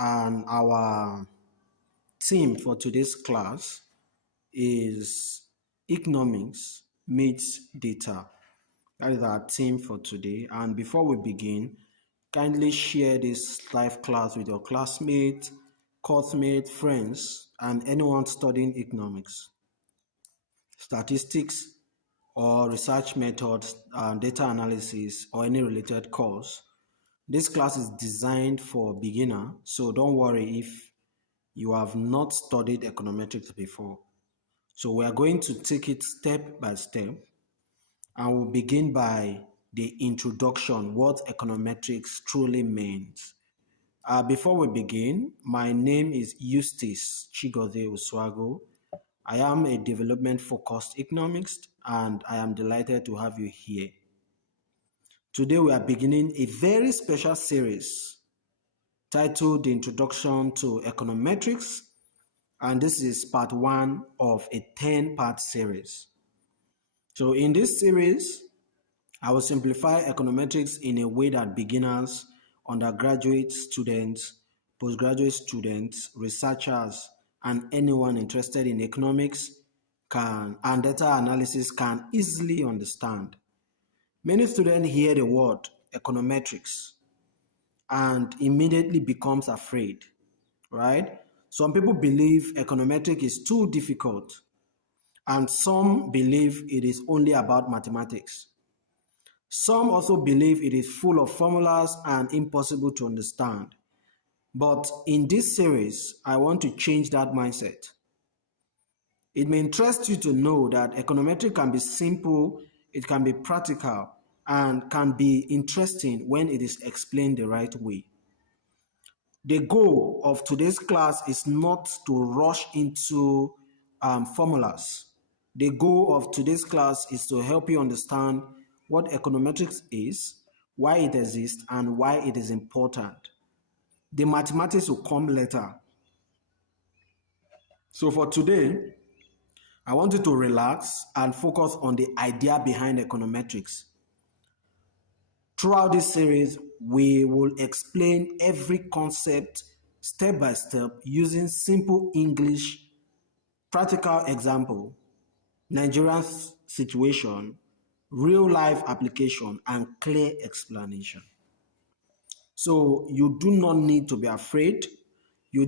and our theme for today's class is economics meets data. That is our theme for today. And before we begin, kindly share this live class with your classmates, coursemate, friends, and anyone studying economics, statistics, or research methods, data analysis, or any related course. This class is designed for beginner, so don't worry if you have not studied econometrics before. So we are going to take it step by step, and we'll begin by the introduction, what econometrics truly means. Before we begin, my name is Eustace Chigozie Uswago. I am a development-focused economist, and I am delighted to have you here. Today we are beginning a very special series titled The Introduction to Econometrics, and this is part 1 of a 10-part series. So in this series, I will simplify econometrics in a way that beginners, undergraduate students, postgraduate students, researchers, and anyone interested in economics and data analysis can easily understand. Many students hear the word econometrics and immediately becomes afraid, right? Some people believe econometrics is too difficult, and some believe it is only about mathematics. Some also believe it is full of formulas and impossible to understand. But in this series, I want to change that mindset. It may interest you to know that econometrics can be simple, it can be practical, and can be interesting when it is explained the right way. The goal of today's class is not to rush into formulas. The goal of today's class is to help you understand what econometrics is, why it exists, and why it is important. The mathematics will come later. So for today, I want you to relax and focus on the idea behind econometrics. Throughout this series, we will explain every concept step by step using simple English, practical example, Nigerian situation, real life application, and clear explanation. So you do not need to be afraid. You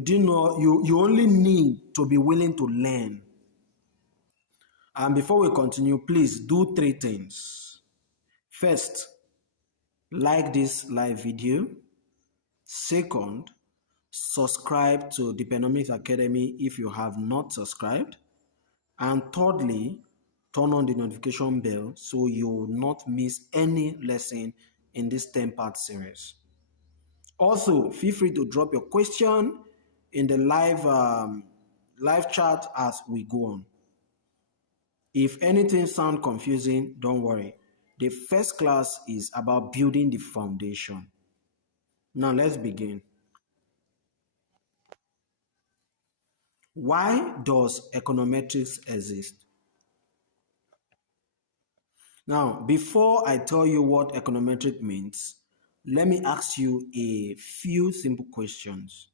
only need to be willing to learn. And before we continue, please do 3 things. First, like this live video. Second, subscribe to Dpenomics Academy if you have not subscribed. And thirdly, turn on the notification bell so you will not miss any lesson in this 10-part series. Also, feel free to drop your question in the live chat as we go on. If anything sounds confusing, don't worry. The first class is about building the foundation. Now let's begin. Why does econometrics exist? Now, before I tell you what econometrics means, let me ask you a few simple questions.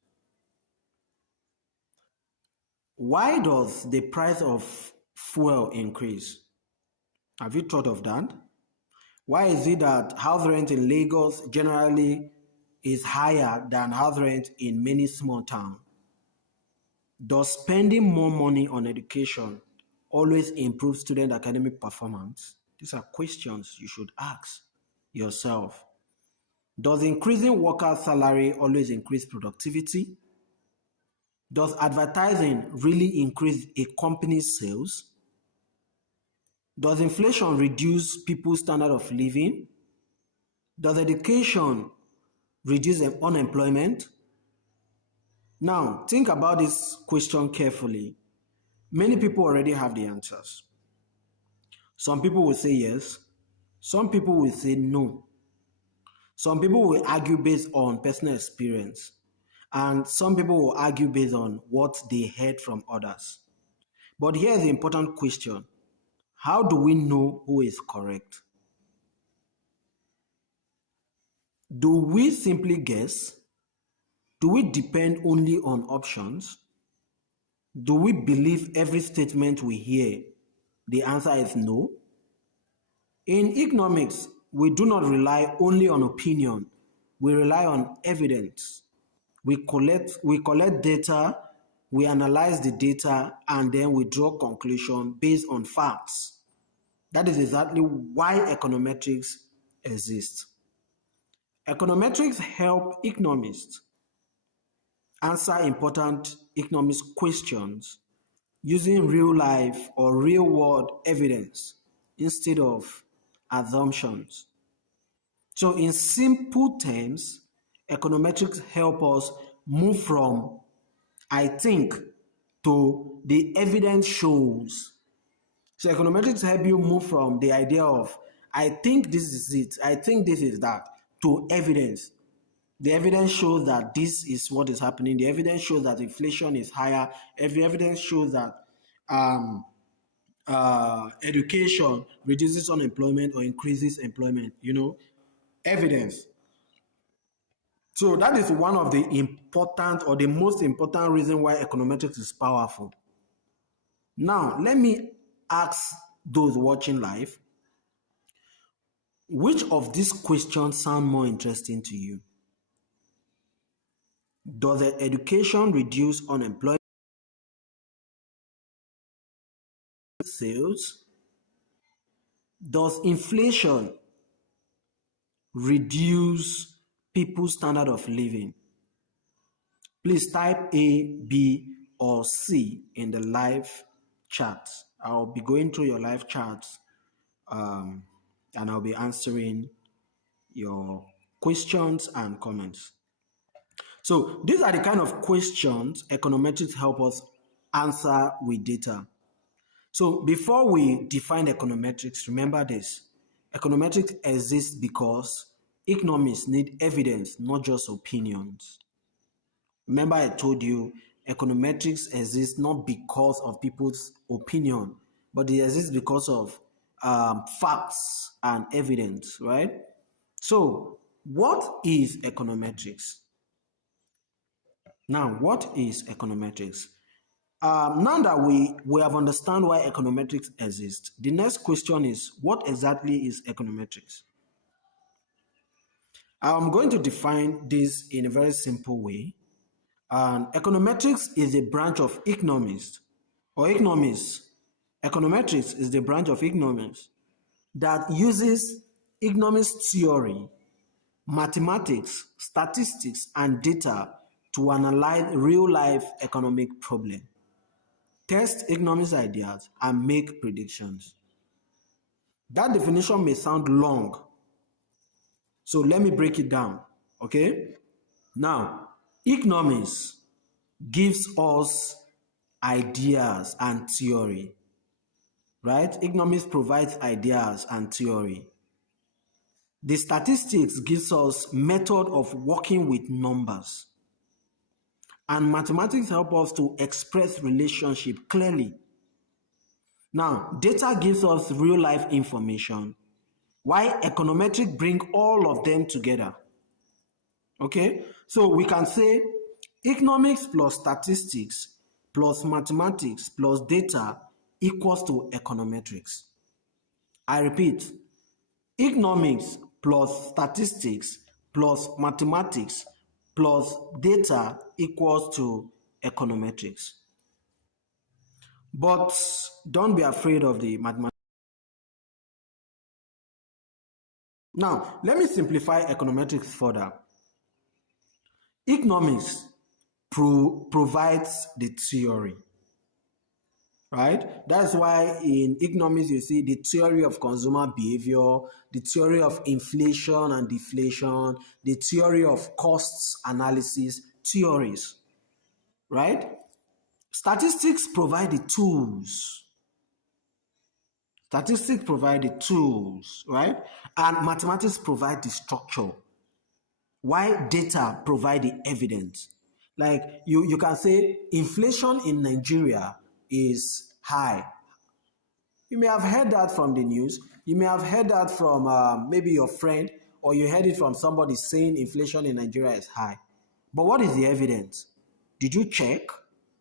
Why does the price of fuel increase? Have you thought of that? Why is it that house rent in Lagos generally is higher than house rent in many small towns? Does spending more money on education always improve student academic performance? These are questions you should ask yourself. Does increasing worker salary always increase productivity? Does advertising really increase a company's sales? Does inflation reduce people's standard of living? Does education reduce unemployment? Now, think about this question carefully. Many people already have the answers. Some people will say yes. Some people will say no. Some people will argue based on personal experience. And some people will argue based on what they heard from others. But here's the important question. How do we know who is correct? Do we simply guess? Do we depend only on options? Do we believe every statement we hear? The answer is no. In economics, we do not rely only on opinion. We rely on evidence. We collect data, we analyze the data, and then we draw conclusion based on facts. That is exactly why econometrics exists. Econometrics help economists answer important economics questions using real life or real world evidence instead of assumptions. So in simple terms, econometrics help us move from I think to the evidence shows. So econometrics help you move from the idea of I think this is it, I think this is that, to evidence. The evidence shows that this is what is happening. The evidence shows that inflation is higher. Every evidence shows that education reduces unemployment or increases employment. Evidence. So that is one of the important or the most important reason why econometrics is powerful. Now, let me ask those watching live, which of these questions sound more interesting to you? Does the education reduce unemployment, sales? Does inflation reduce people's standard of living? Please type A, B, or C in the live chat. I'll be going through your live chats and I'll be answering your questions and comments. So these are the kind of questions econometrics help us answer with data. So before we define econometrics, remember this. Econometrics exists because economists need evidence, not just opinions. Remember I told you econometrics exists not because of people's opinion, but it exists because of facts and evidence, right? So what is econometrics? Now, what is econometrics? Now that we have understand why econometrics exists, the next question is, what exactly is econometrics? I'm going to define this in a very simple way. Econometrics is a branch of economics, or economics. Econometrics is the branch of economics that uses economics theory, mathematics, statistics, and data to analyze real-life economic problems, test economics ideas, and make predictions. That definition may sound long, so let me break it down, okay? Now, economics gives us ideas and theory, right? Economics provides ideas and theory. The statistics gives us method of working with numbers. And mathematics help us to express relationship clearly. Now, data gives us real life information, while econometrics bring all of them together. Okay, so we can say economics plus statistics plus mathematics plus data equals to econometrics. I repeat, economics plus statistics plus mathematics plus data equals to econometrics. But don't be afraid of the mathematics. Now, let me simplify econometrics further. Economics provides the theory, right? That's why in economics you see the theory of consumer behavior, the theory of inflation and deflation, the theory of costs analysis, theories, right? Statistics provide the tools. Statistics provide the tools, right? And mathematics provide the structure. Why data provide the evidence? Like you can say inflation in Nigeria is high. You may have heard that from the news. You may have heard that from maybe your friend, or you heard it from somebody saying inflation in Nigeria is high. But what is the evidence? Did you check?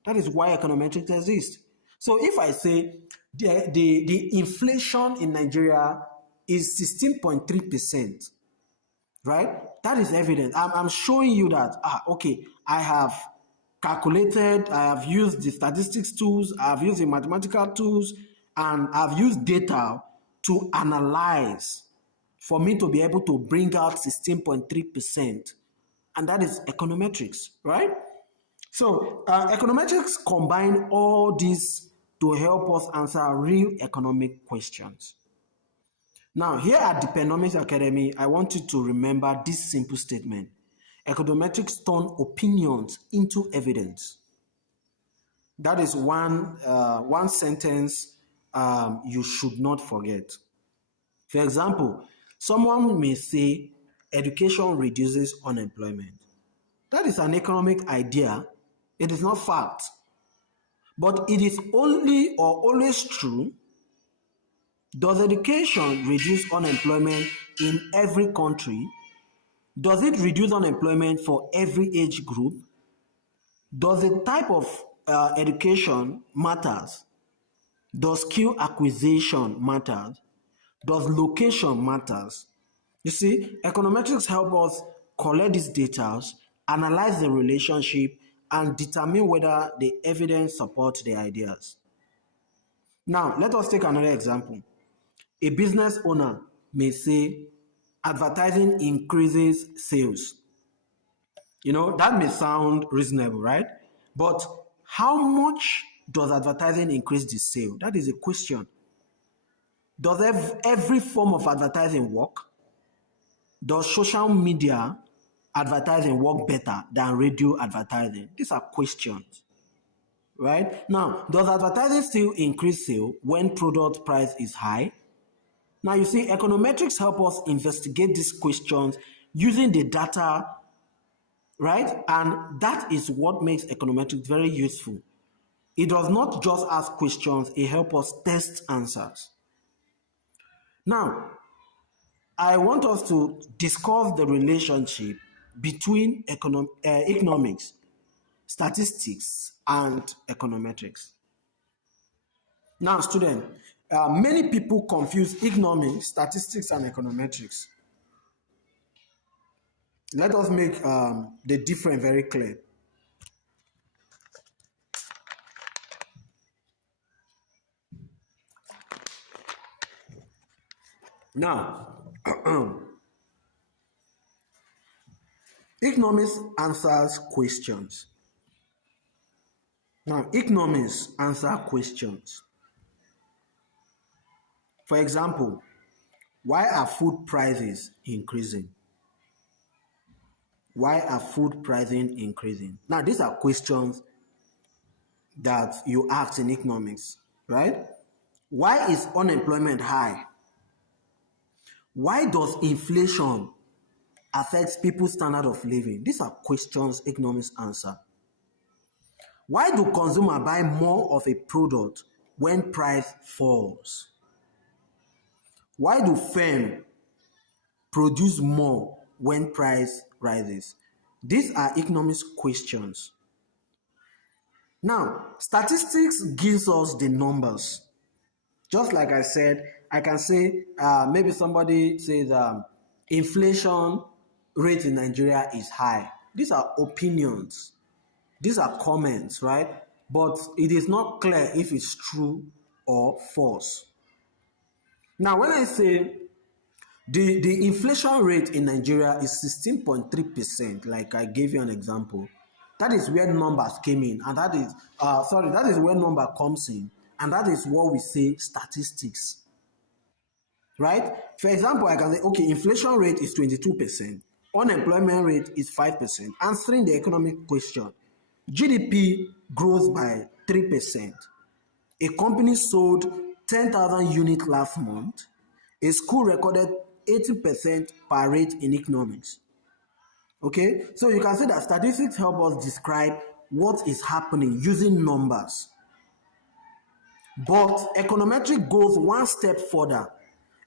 That is why econometrics exists. So if I say the inflation in Nigeria is 16.3%, right? That is evident. I'm showing you that, okay, I have calculated, I have used the statistics tools, I have used the mathematical tools, and I've used data to analyze for me to be able to bring out 16.3%. And that is econometrics, right? So econometrics combine all these to help us answer real economic questions. Now, here at Dpenomics Academy, I want you to remember this simple statement. Econometrics turn opinions into evidence. That is one sentence you should not forget. For example, someone may say education reduces unemployment. That is an economic idea. It is not fact. But it is only or always true. Does education reduce unemployment in every country? Does it reduce unemployment for every age group? Does the type of education matters? Does skill acquisition matter? Does location matters? You see, econometrics help us collect these data, analyze the relationship, and determine whether the evidence supports the ideas. Now, let us take another example. A business owner may say advertising increases sales. You know, that may sound reasonable, right? But how much does advertising increase the sale? That is a question. Does every form of advertising work? Does social media advertising work better than radio advertising? These are questions, right? Now, does advertising still increase sale when product price is high? Now, you see, econometrics help us investigate these questions using the data, right? And that is what makes econometrics very useful. It does not just ask questions, it helps us test answers. Now, I want us to discuss the relationship between economics, statistics, and econometrics. Now, students, many people confuse economics, statistics, and econometrics. Let us make the difference very clear. Now, economics answers questions. Now, economics answer questions. For example, why are food prices increasing? Why are food pricing increasing? Now, these are questions that you ask in economics, right? Why is unemployment high? Why does inflation affect people's standard of living? These are questions economists answer. Why do consumers buy more of a product when price falls? Why do firms produce more when price rises? These are economics questions. Now, statistics gives us the numbers. Just like I said, I can say maybe somebody says inflation rate in Nigeria is high. These are opinions. These are comments, right? But it is not clear if it's true or false. Now, when I say the inflation rate in Nigeria is 16.3%, like I gave you an example, that is where numbers came in, and that is, that is where number comes in, and that is what we say statistics, right? For example, I can say, okay, inflation rate is 22%, unemployment rate is 5%, answering the economic question. GDP grows by 3%. A company sold 10,000 units last month. A school recorded 80% per rate in economics. Okay, so you can see that statistics help us describe what is happening using numbers. But econometrics goes one step further.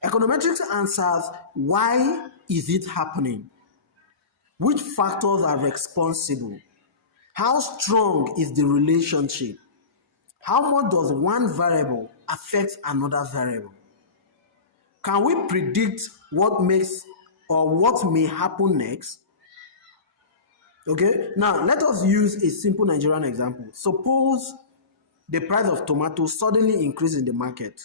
Econometrics answers why is it happening? Which factors are responsible? How strong is the relationship? How much does one variable affect another variable? Can we predict what makes or what may happen next? Okay, now let us use a simple Nigerian example. Suppose the price of tomatoes suddenly increase in the market.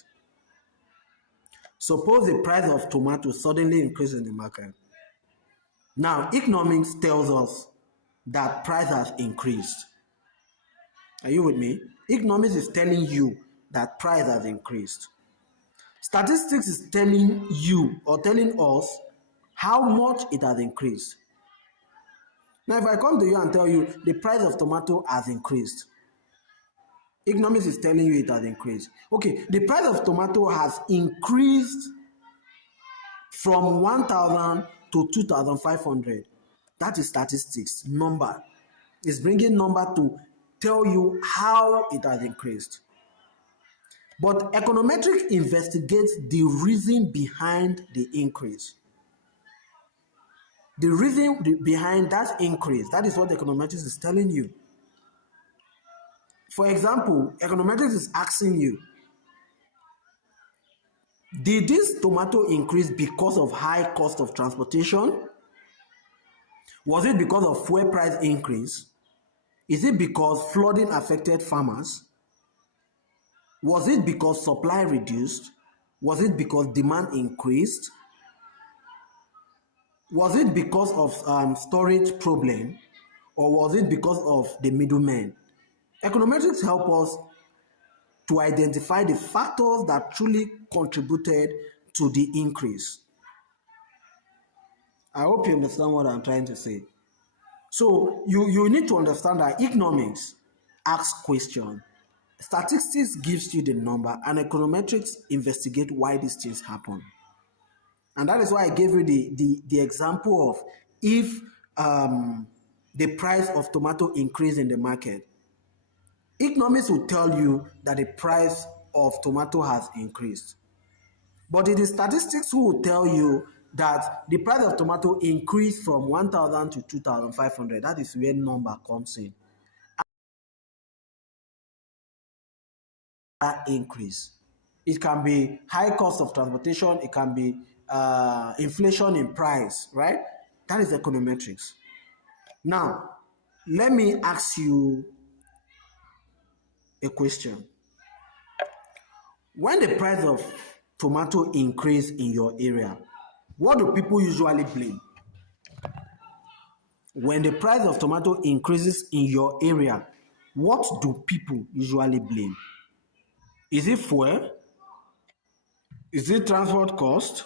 Suppose the price of tomatoes suddenly increase in the market. Now, economics tells us that price has increased. Are you with me? Economics is telling you that price has increased. Statistics is telling you or telling us how much it has increased. Now, if I come to you and tell you the price of tomato has increased, economics is telling you it has increased. Okay, the price of tomato has increased from 1,000 to 2,500. That is statistics, number. It's bringing number to tell you how it has increased. But econometrics investigates the reason behind the increase. The reason behind that increase, that is what econometrics is telling you. For example, econometrics is asking you, did this tomato increase because of high cost of transportation? Was it because of fuel price increase? Is it because flooding affected farmers? Was it because supply reduced? Was it because demand increased? Was it because of storage problem? Or was it because of the middlemen? Econometrics help us to identify the factors that truly contributed to the increase. I hope you understand what I'm trying to say. So you need to understand that economics asks questions. Statistics gives you the number, and econometrics investigate why these things happen. And that is why I gave you the example of if the price of tomato increase in the market, economics will tell you that the price of tomato has increased. But it is statistics who will tell you that the price of tomato increased from 1,000 to 2,500. That is where number comes in. That increase. It can be high cost of transportation. It can be inflation in price, right? That is econometrics. Now, let me ask you a question. When the price of tomato increase in your area, what do people usually blame? When the price of tomato increases in your area, what do people usually blame? Is it fuel? Is it transport cost?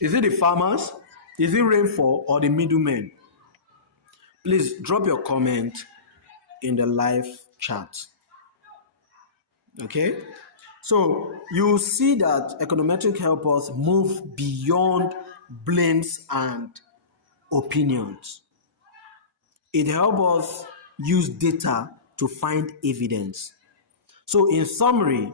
Is it the farmers? Is it rainfall or the middlemen? Please drop your comment in the live chat. Okay? So you see that econometrics help us move beyond blames and opinions. It helps us use data to find evidence. So in summary,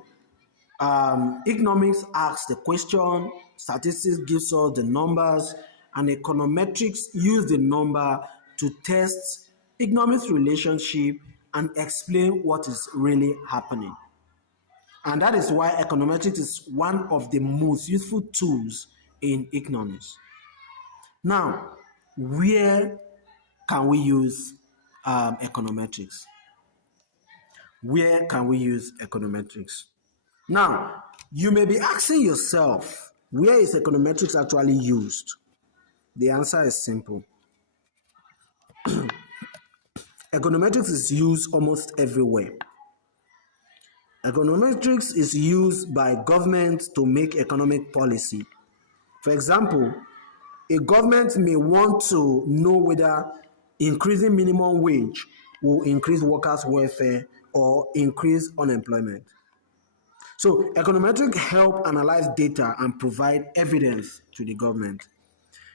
economics asks the question, statistics gives us the numbers, and econometrics use the number to test economics relationship and explain what is really happening. And that is why econometrics is one of the most useful tools in economics. Now, where can we use econometrics? Where can we use econometrics? Now, you may be asking yourself, where is econometrics actually used? The answer is simple. Econometrics is used almost everywhere. Econometrics is used by governments to make economic policy. For example, a government may want to know whether increasing minimum wage will increase workers' welfare or increase unemployment. So econometrics help analyze data and provide evidence to the government.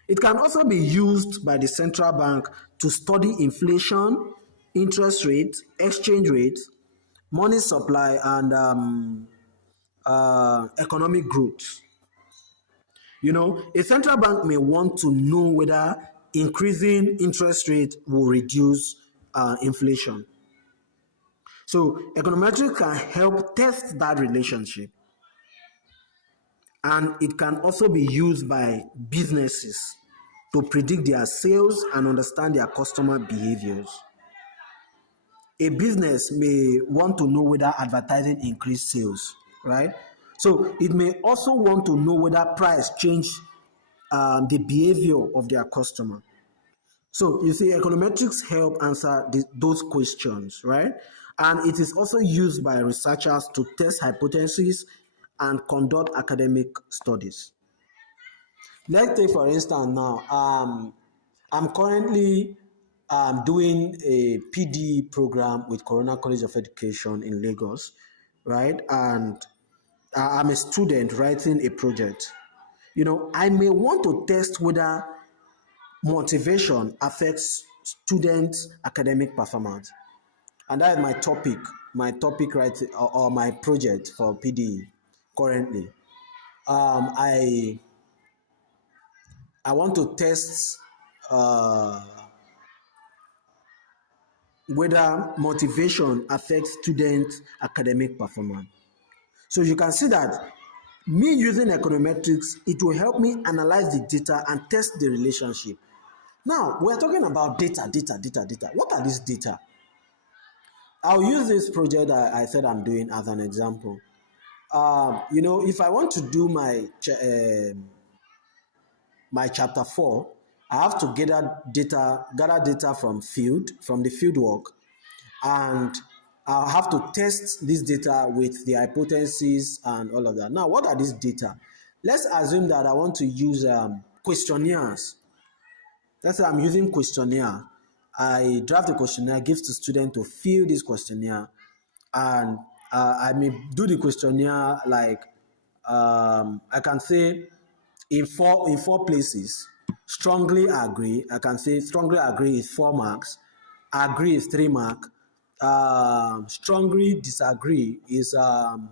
It can also be used by the central bank to study inflation, interest rates, exchange rates, money supply, and economic growth. You know, a central bank may want to know whether increasing interest rate will reduce inflation. So econometrics can help test that relationship, and it can also be used by businesses to predict their sales and understand their customer behaviors. A business may want to know whether advertising increased sales, right? So it may also want to know whether price change the behavior of their customer. So you see, econometrics help answer those questions, right? And it is also used by researchers to test hypotheses and conduct academic studies. Let's take, for instance, now, I'm currently doing a PD program with Corona College of Education in Lagos, right? And I'm a student writing a project. I may want to test whether motivation affects students' academic performance. And that is my topic writing or my project for PD currently. I want to test whether motivation affects students' academic performance. So you can see that me using econometrics, it will help me analyze the data and test the relationship. Now, we're talking about data. What are these data? I'll use this project that I said I'm doing as an example. If I want to do my chapter 4, I have to gather data from the field work, and I have to test this data with the hypotheses and all of that. Now, what are these data? Let's assume that I want to use questionnaires. Let's say I'm using questionnaire. I draft a questionnaire, give to students to fill this questionnaire, and I may do the questionnaire like I can say in four places. Strongly agree. I can say strongly agree is 4 marks. Agree is 3 marks. Strongly disagree is 1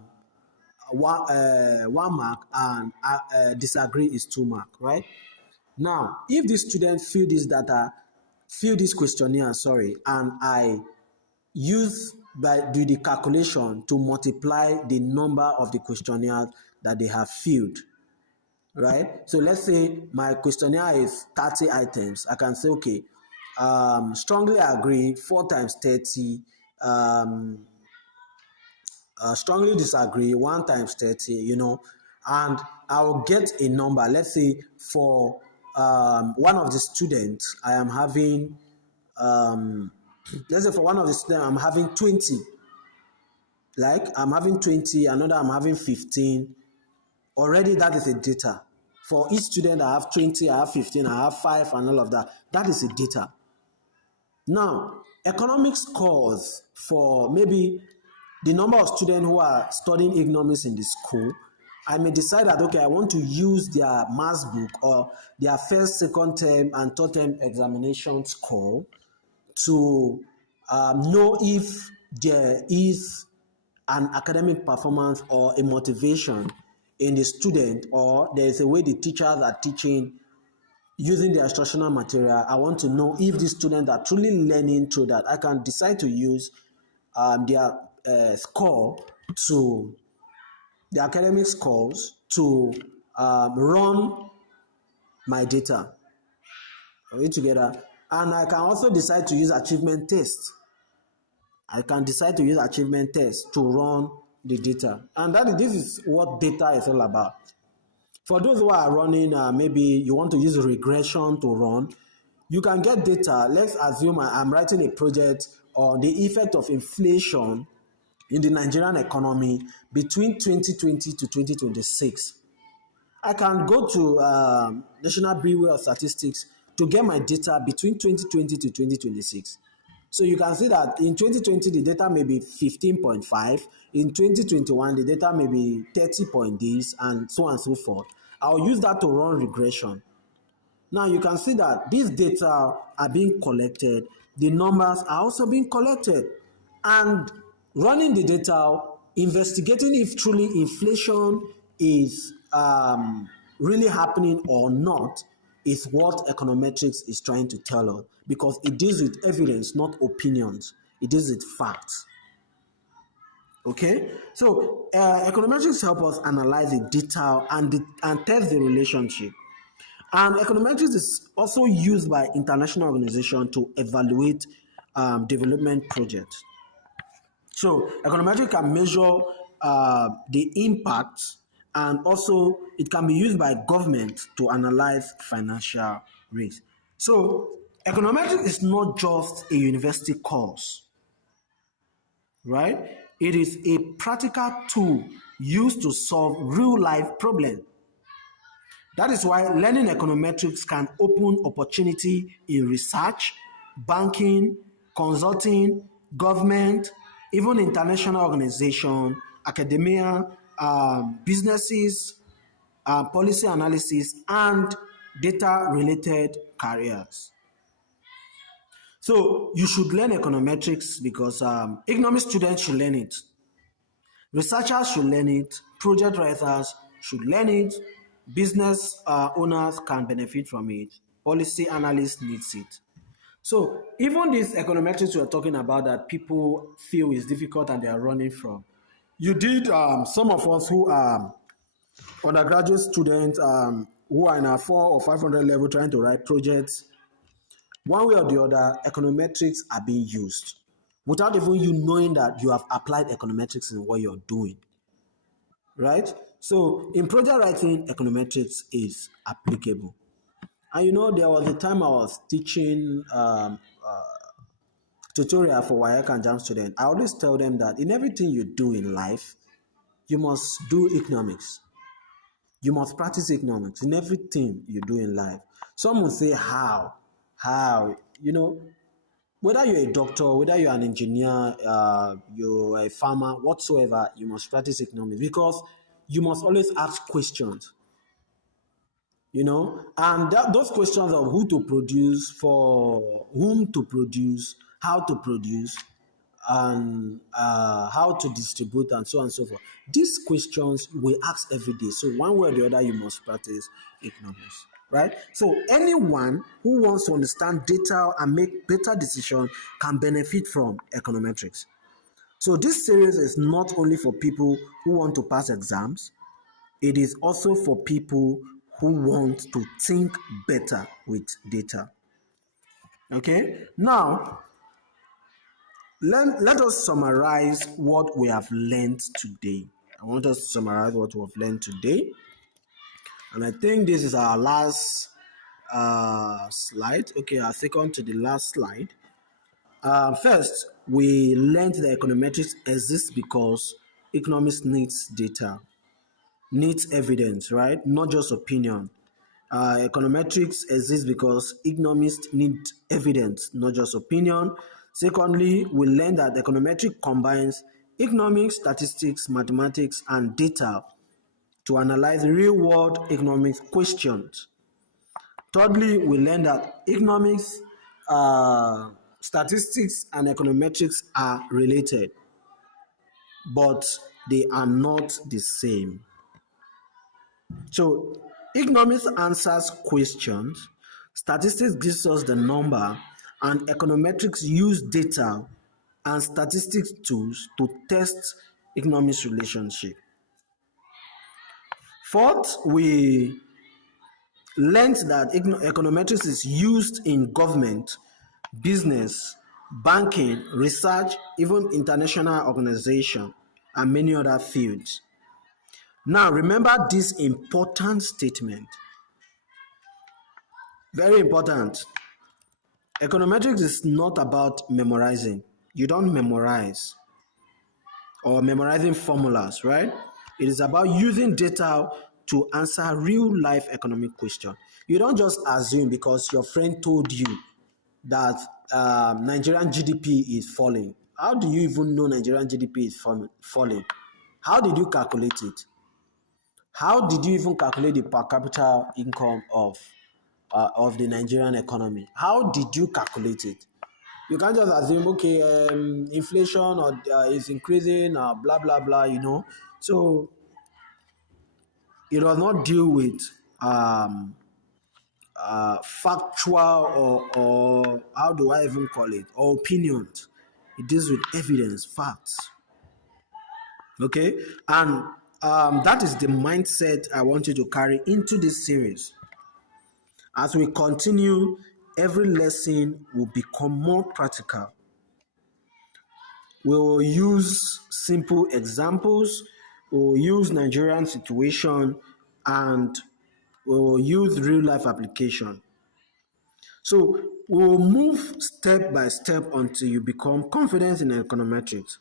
mark, and disagree is 2 marks, right? Now, if the student fill this questionnaire, and I do the calculation to multiply the number of the questionnaires that they have filled, right? So let's say my questionnaire is 30 items. I can say, okay, strongly agree 4 times 30, strongly disagree 1 times 30, and I'll get a number. Let's say for one of the students, I am having, let's say for one of the students, I'm having 20. Like I'm having 20, another I'm having 15. Already that is a data. For each student, I have 20, I have 15, I have 5, and all of that. That is a data. Now, economic scores for maybe the number of students who are studying economics in the school, I may decide that, okay, I want to use their maths book or their first, second term, and third term examination score to know if there is an academic performance or a motivation in the student, or there is a way the teachers are teaching using the instructional material. I want to know if the students are truly learning through that. I can decide to use their score to the academic scores to run my data. Are we together? And I can also decide to use achievement tests. I can decide to use achievement tests to run the data. And this is what data is all about. For those who are running, maybe you want to use regression to run, you can get data. Let's assume I'm writing a project on the effect of inflation in the Nigerian economy between 2020 to 2026. I can go to National Bureau of Statistics to get my data between 2020 to 2026. So you can see that in 2020, the data may be 15.5. In 2021, the data may be 30 point this, and so on and so forth. I'll use that to run regression. Now you can see that these data are being collected. The numbers are also being collected. And running the data, investigating if truly inflation is really happening or not, is what econometrics is trying to tell us, because it deals with evidence, not opinions. It deals with facts. Okay, so econometrics help us analyze the detail and test the relationship. And econometrics is also used by international organizations to evaluate development projects. So econometrics can measure the impact, and also it can be used by government to analyze financial risk. So econometrics is not just a university course, right? It is a practical tool used to solve real life problems. That is why learning econometrics can open opportunity in research, banking, consulting, government, even international organization, academia, businesses, policy analysis, and data-related careers. So you should learn econometrics because economic students should learn it. Researchers should learn it, project writers should learn it, business owners can benefit from it, policy analysts needs it. So even this econometrics we're talking about that people feel is difficult and they are running from, you did some of us who are undergraduate students who are in a 400 or 500 level trying to write projects, one way or the other, econometrics are being used without even you knowing that you have applied econometrics in what you're doing, right? So in project writing, econometrics is applicable. And you know, there was a time I was teaching tutorial for WAEC and JAM students. I always tell them that in everything you do in life, you must do economics. You must practice economics in everything you do in life. Some will say, how, you know, whether you're a doctor, whether you're an engineer, you're a farmer, whatsoever, you must practice economics because you must always ask questions, you know, and those questions of who to produce, for whom to produce, how to produce, and how to distribute, and so on and so forth. These questions we ask every day. So one way or the other, you must practice economics, right? So anyone who wants to understand data and make better decisions can benefit from econometrics. So this series is not only for people who want to pass exams, it is also for people who want to think better with data. Okay, now let us summarize what we have learned today. I want us to summarize what we have learned today. And I think this is our last slide. Okay, our second to the last slide. First, we learned that econometrics exists because economics needs data, needs evidence, right? Not just opinion. Econometrics exists because economists need evidence, not just opinion. Secondly, we learned that econometrics combines economics, statistics, mathematics, and data to analyze real-world economics questions. Thirdly, we learned that economics, statistics, and econometrics are related, but they are not the same. So economics answers questions, statistics gives us the number, and econometrics use data and statistics tools to test economics relationship. Fourth, we learned that econometrics is used in government, business, banking, research, even international organization, and many other fields. Now, remember this important statement. Very important. Econometrics is not about memorizing. You don't memorize or memorizing formulas, right? It is about using data to answer real life economic questions. You don't just assume because your friend told you that Nigerian GDP is falling. How do you even know Nigerian GDP is falling? How did you calculate it? How did you even calculate the per capita income of the Nigerian economy? How did you calculate it? You can't just assume, okay, inflation is increasing, blah, blah, blah, you know. So it does not deal with factual or how do I even call it, or opinions. It deals with evidence, facts. Okay, and that is the mindset I want you to carry into this series. As we continue, every lesson will become more practical. We will use simple examples, we will use Nigerian situation, and we will use real life application. So we will move step by step until you become confident in econometrics.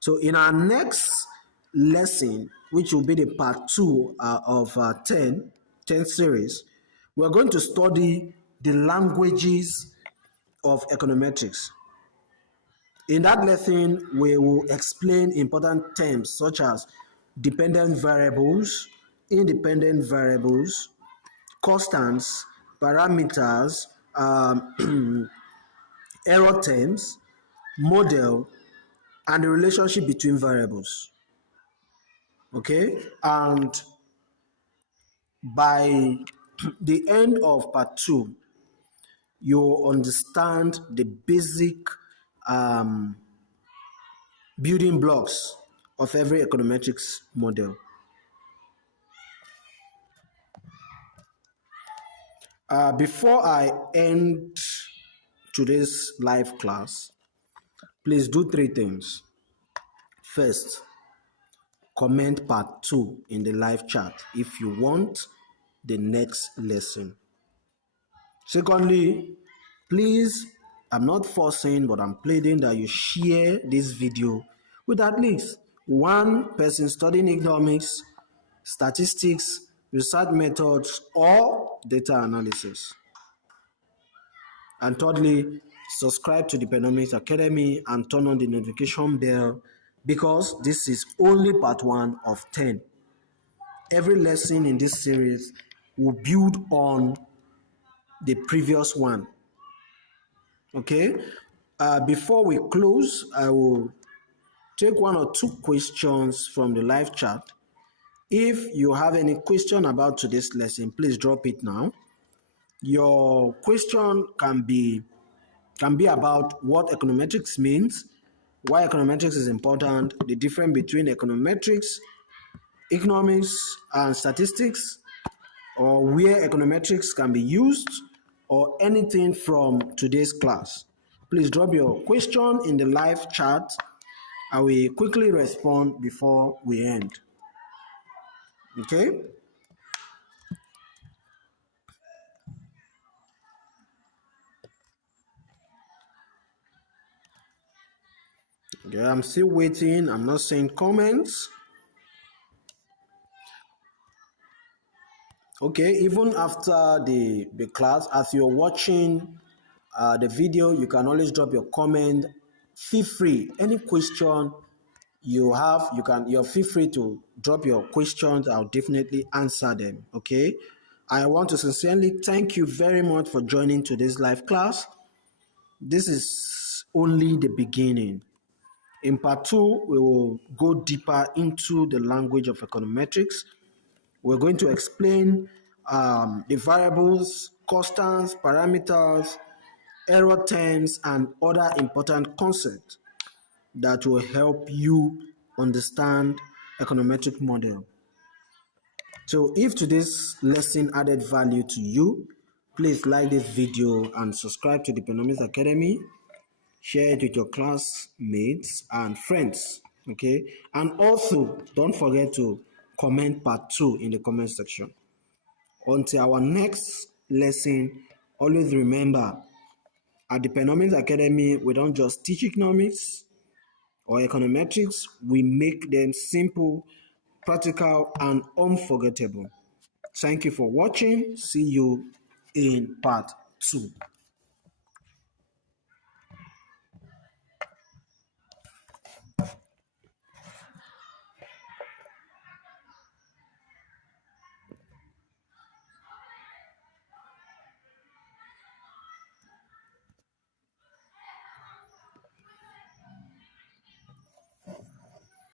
So in our next lesson, which will be the part 2 of 10 series, we're going to study the languages of econometrics. In that lesson, we will explain important terms such as dependent variables, independent variables, constants, parameters, error terms, model, and the relationship between variables. Okay, and by the end of part 2, you understand the basic building blocks of every econometrics model. Before I end today's live class, please do 3 things. First, comment part 2 in the live chat if you want the next lesson. Secondly, please, I'm not forcing, but I'm pleading that you share this video with at least one person studying economics, statistics, research methods, or data analysis. And thirdly, subscribe to the Dpenomics Academy and turn on the notification bell because this is only part 1 of 10. Every lesson in this series will build on the previous one. Okay? Before we close, I will take 1 or 2 questions from the live chat. If you have any question about today's lesson, please drop it now. Your question can be about what econometrics means, why econometrics is important, the difference between econometrics, economics, and statistics, or where econometrics can be used, or anything from today's class. Please drop your question in the live chat. I will quickly respond before we end. Okay? Okay, I'm still waiting. I'm not seeing comments. Okay, even after the class, as you're watching the video, you can always drop your comment. Feel free. Any question you have, you're feel free to drop your questions. I'll definitely answer them. Okay. I want to sincerely thank you very much for joining today's live class. This is only the beginning. In part 2, we will go deeper into the language of econometrics. We're going to explain the variables, constants, parameters, error terms, and other important concepts that will help you understand econometric model. So if today's lesson added value to you, please like this video and subscribe to the Dpenomics Academy. Share it with your classmates and friends. Okay, and also don't forget to comment part 2 in the comment section. Until our next lesson, always remember, at the Dpenomics Academy, we don't just teach economics or econometrics, we make them simple, practical, and unforgettable. Thank you for watching. See you in part 2.